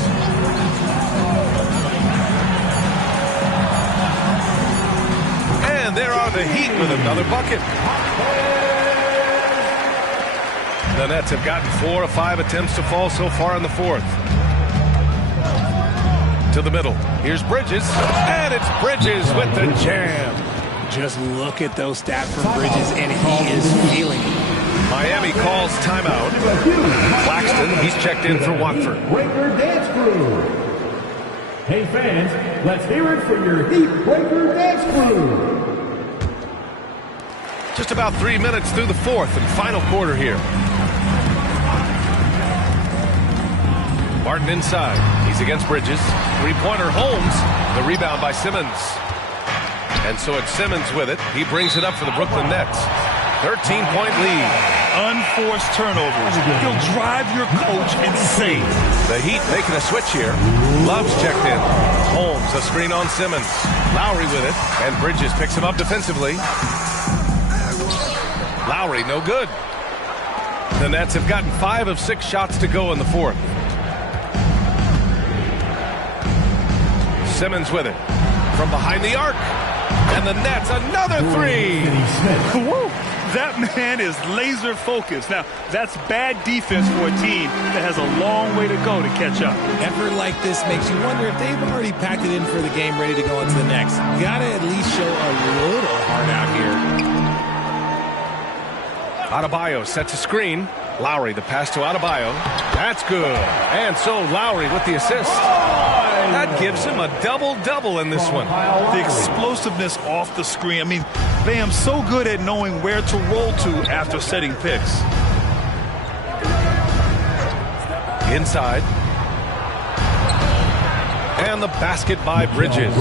And there are the Heat with another bucket. The Nets have gotten 4 of 5 attempts to fall so far in the 4th. To the middle. Here's Bridges. And it's Bridges with the jam. Just look at those stats from Bridges, and he is feeling it. Miami calls timeout. Claxton, he's checked in for Watford. Breaker Dance Crew. Hey fans, let's hear it for your Heat Breaker Dance Crew. Just about 3 minutes through the 4th and final quarter here. Martin inside. He's against Bridges. Three-pointer Holmes. The rebound by Simmons. And so it's Simmons with it. He brings it up for the Brooklyn Nets. 13-point lead. Unforced turnovers. He'll drive your coach insane. The Heat making a switch here. Love's checked in. Holmes, a screen on Simmons. Lowry with it. And Bridges picks him up defensively. Lowry, no good. The Nets have gotten 5 of 6 shots to go in the 4th. Simmons with it. From behind the arc. And the Nets, another 3. Woo. That man is laser focused. Now, that's bad defense for a team that has a long way to go to catch up. Effort like this makes you wonder if they've already packed it in for the game, ready to go into the next. Gotta at least show a little heart out here. Adebayo sets a screen. Lowry, the pass to Adebayo. That's good. And so Lowry with the assist. That gives him a double-double in this one. The explosiveness off the screen. I mean, Bam's so good at knowing where to roll to after setting picks. Inside. And the basket by Bridges.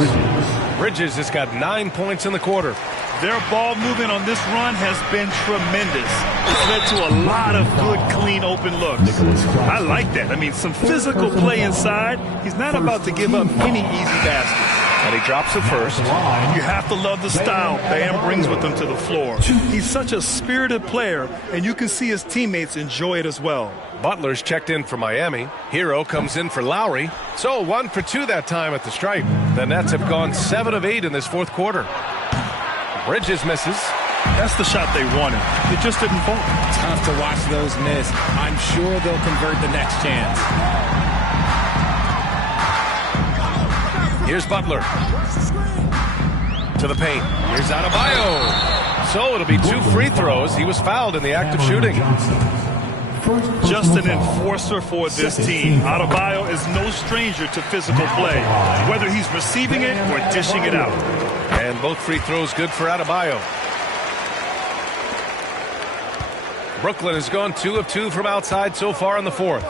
Bridges has got 9 points in the quarter. Their ball movement on this run has been tremendous. It's led to a lot of good, clean, open looks. I like that. I mean, some physical play inside. He's not about to give up any easy basket. And he drops it first. You have to love the style Bam brings with him to the floor. He's such a spirited player, and you can see his teammates enjoy it as well. Butler's checked in for Miami. Hero comes in for Lowry. So 1 for 2 that time at the stripe. The Nets have gone 7 of 8 in this 4th quarter. Bridges misses. That's the shot they wanted. It just didn't fall. Tough to watch those miss. I'm sure they'll convert the next chance. Here's Butler. To the paint. Here's Adebayo. So it'll be 2 free throws. He was fouled in the act of shooting. Just an enforcer for this team. Adebayo is no stranger to physical play, whether he's receiving it or dishing it out. And both free throws good for Adebayo. Brooklyn has gone 2 of 2 from outside so far in the 4th.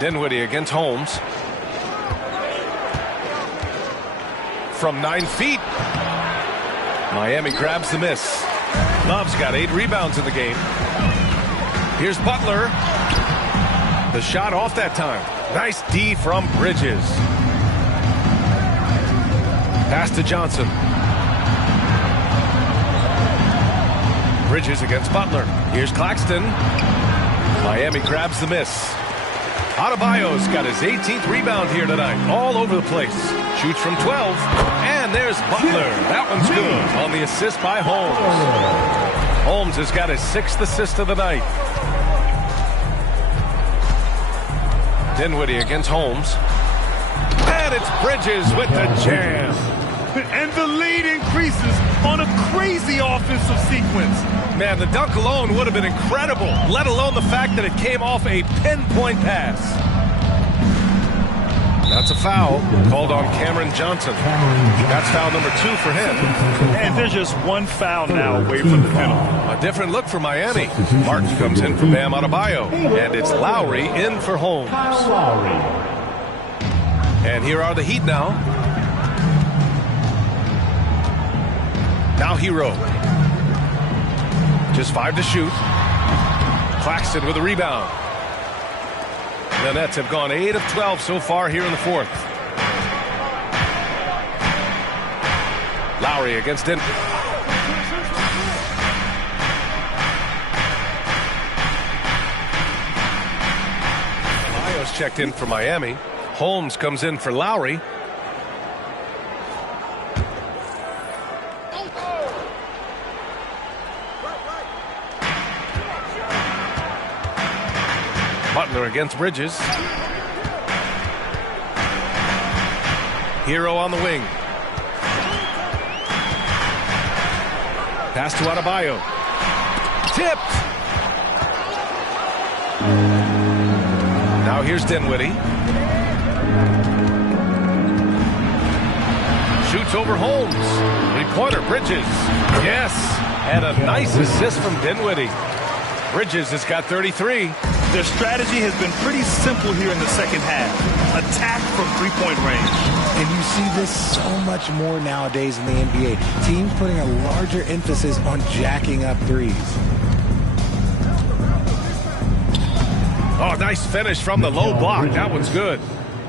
Dinwiddie against Holmes. From 9 feet. Miami grabs the miss. Love's got 8 rebounds in the game. Here's Butler. The shot off that time. Nice D from Bridges. Pass to Johnson. Bridges against Butler. Here's Claxton. Miami grabs the miss. Adebayo's got his 18th rebound here tonight. All over the place. Shoots from 12. And there's Butler. That one's good on the assist by Holmes. Holmes has got his 6th assist of the night. Dinwiddie against Holmes. And it's Bridges with the jam. And the lead increases on a crazy offensive sequence. Man, the dunk alone would have been incredible, let alone the fact that it came off a pinpoint pass. That's a foul called on Cameron Johnson. That's foul number 2 for him. And there's just one foul now away from the penalty. A different look for Miami. Martin comes in for Bam Adebayo. And it's Lowry in for Holmes. And here are the Heat now. Now Hero. Just 5 to shoot. Claxton with a rebound. The Nets have gone 8 of 12 so far here in the 4th. Lowry against Denver. Lyos checked in for Miami. Holmes comes in for Lowry. Butler against Bridges. Hero on the wing. Pass to Adebayo. Tipped. Now here's Dinwiddie. Shoots over Holmes. 3-pointer, Bridges. Yes. And a nice assist from Dinwiddie. Bridges has got 33. Their strategy has been pretty simple here in the second half. Attack from 3-point range. And you see this so much more nowadays in the NBA. Teams putting a larger emphasis on jacking up threes. Oh, nice finish from the low block. That one's good.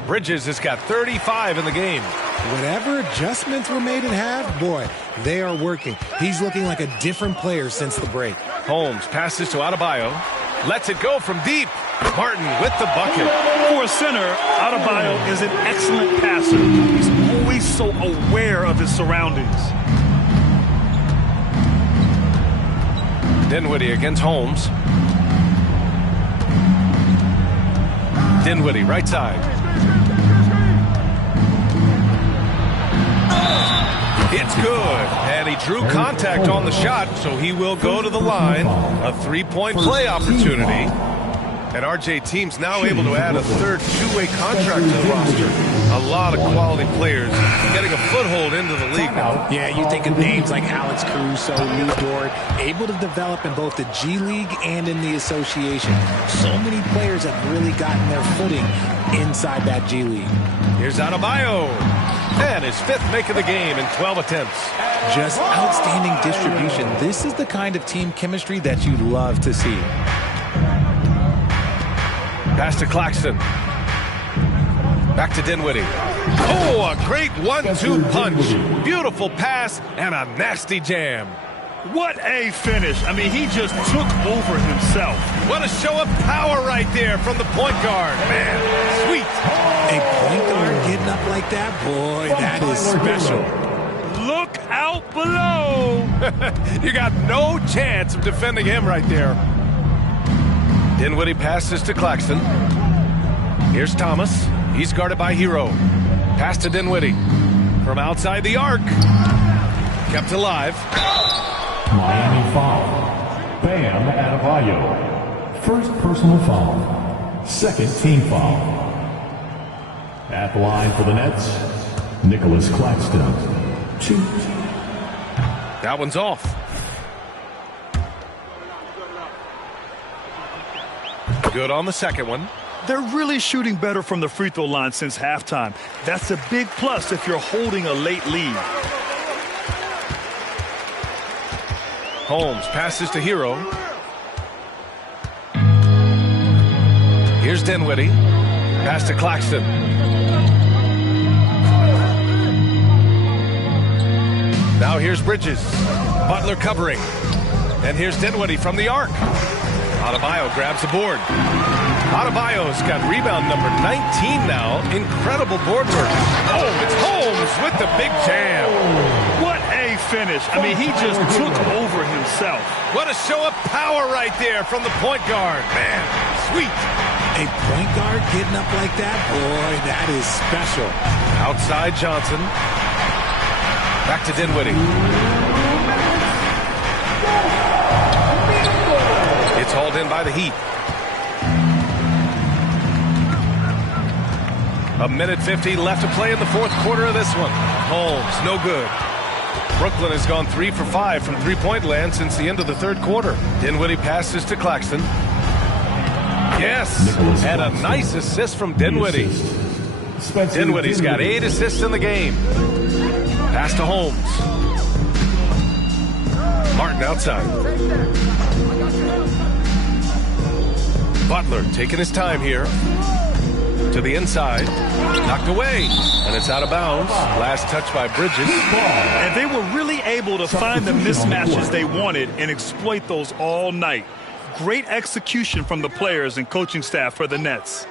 Bridges has got 35 in the game. Whatever adjustments were made at half, boy, they are working. He's looking like a different player since the break. Holmes passes to Adebayo. Lets it go from deep. Martin with the bucket. For a center, Adebayo is an excellent passer. He's always so aware of his surroundings. Dinwiddie against Holmes. Dinwiddie, right side. It's good. And he drew contact on the shot, so he will go to the line. A 3-point play opportunity. And RJ team's now able to add a 3rd two-way contract to the roster. A lot of quality players getting a foothold into the league now. Yeah, you think of names like Alex Caruso, Lou Dort, able to develop in both the G League and in the association. So many players have really gotten their footing inside that G League. Here's Adebayo. And his 5th make of the game in 12 attempts. Just outstanding distribution. This is the kind of team chemistry that you love to see. Pass to Claxton. Back to Dinwiddie. Oh, a great 1-2 punch. Beautiful pass and a nasty jam. What a finish. I mean, he just took over himself. What a show of power right there from the point guard. Man, sweet. A point guard getting up like that, boy, that is special. Look out below. You got no chance of defending him right there. Dinwiddie passes to Claxton. Here's Thomas. He's guarded by Hero. Pass to Dinwiddie. From outside the arc. Kept alive. Miami foul. Bam Adebayo. 1st personal foul. 2nd team foul. At the line for the Nets, Nicholas Claxton. 2. That one's off. Good on the 2nd one. They're really shooting better from the free throw line since halftime. That's a big plus if you're holding a late lead. Holmes passes to Hero. Here's Dinwiddie. Pass to Claxton. Now here's Bridges. Butler covering. And here's Dinwiddie from the arc. Adebayo grabs the board. Adebayo's got rebound number 19 now. Incredible board work. Oh, it's Holmes with the big jam. What a finish. I mean, he just took over himself. What a show of power right there from the point guard. Man, sweet. A point guard getting up like that? Boy, that is special. Outside Johnson. Back to Dinwiddie. It's hauled in by the Heat. A minute 50 left to play in the fourth quarter of this one. Holmes, no good. Brooklyn has gone 3 for 5 from three-point land since the end of the third quarter. Dinwiddie passes to Claxton. Yes, and a nice assist from Dinwiddie. Dinwiddie's got 8 assists in the game. Pass to Holmes. Martin outside. Butler taking his time here. To the inside. Knocked away. And it's out of bounds. Last touch by Bridges. And they were really able to find the mismatches they wanted and exploit those all night. Great execution from the players and coaching staff for the Nets.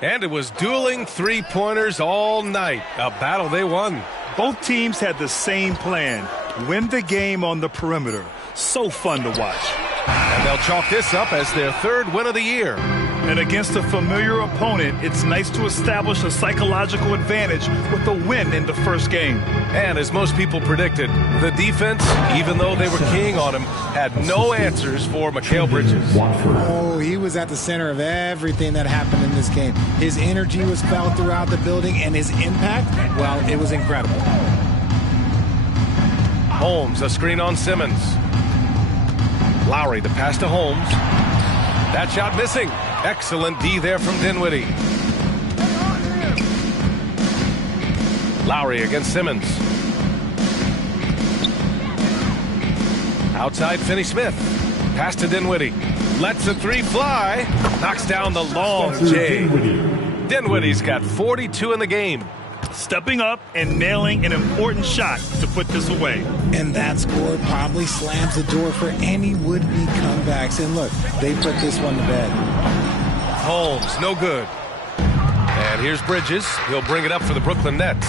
And it was dueling three-pointers all night. A battle they won. Both teams had the same plan. Win the game on the perimeter. So fun to watch. And they'll chalk this up as their third win of the year. And against a familiar opponent, it's nice to establish a psychological advantage with a win in the first game. And as most people predicted, the defense, even though they were keying on him, had no answers for Mikal Bridges. Oh, he was at the center of everything that happened in this game. His energy was felt throughout the building, and his impact, well, it was incredible. Holmes, a screen on Simmons. Lowry, the pass to Holmes. That shot missing. Excellent D there from Dinwiddie. Lowry against Simmons. Outside Finney-Smith. Pass to Dinwiddie. Lets the three fly. Knocks down the long J. Dinwiddie's got 42 in the game. Stepping up and nailing an important shot to put this away. And that score probably slams the door for any would-be comebacks. And look, they put this one to bed. Holmes, no good. And here's Bridges. He'll bring it up for the Brooklyn Nets.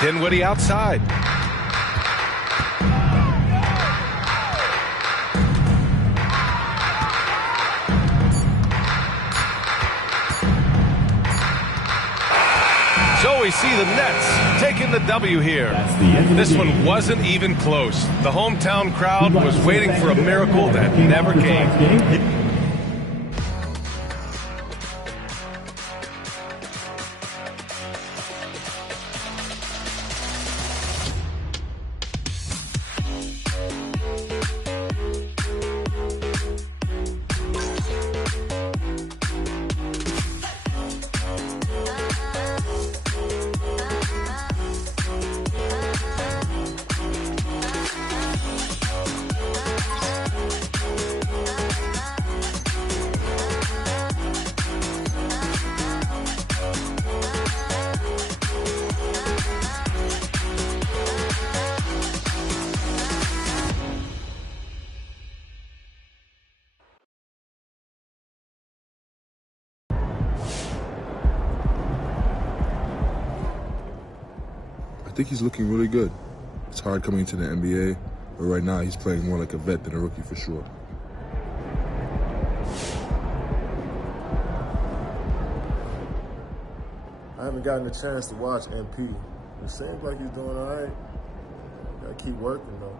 Dinwiddie outside. So we see the Nets taking the W here. This one wasn't even close. The hometown crowd was waiting for a miracle that never came. I think he's looking really good. It's hard coming into the NBA, but right now he's playing more like a vet than a rookie for sure. I haven't gotten a chance to watch MP. It seems like he's doing all right. Gotta keep working though.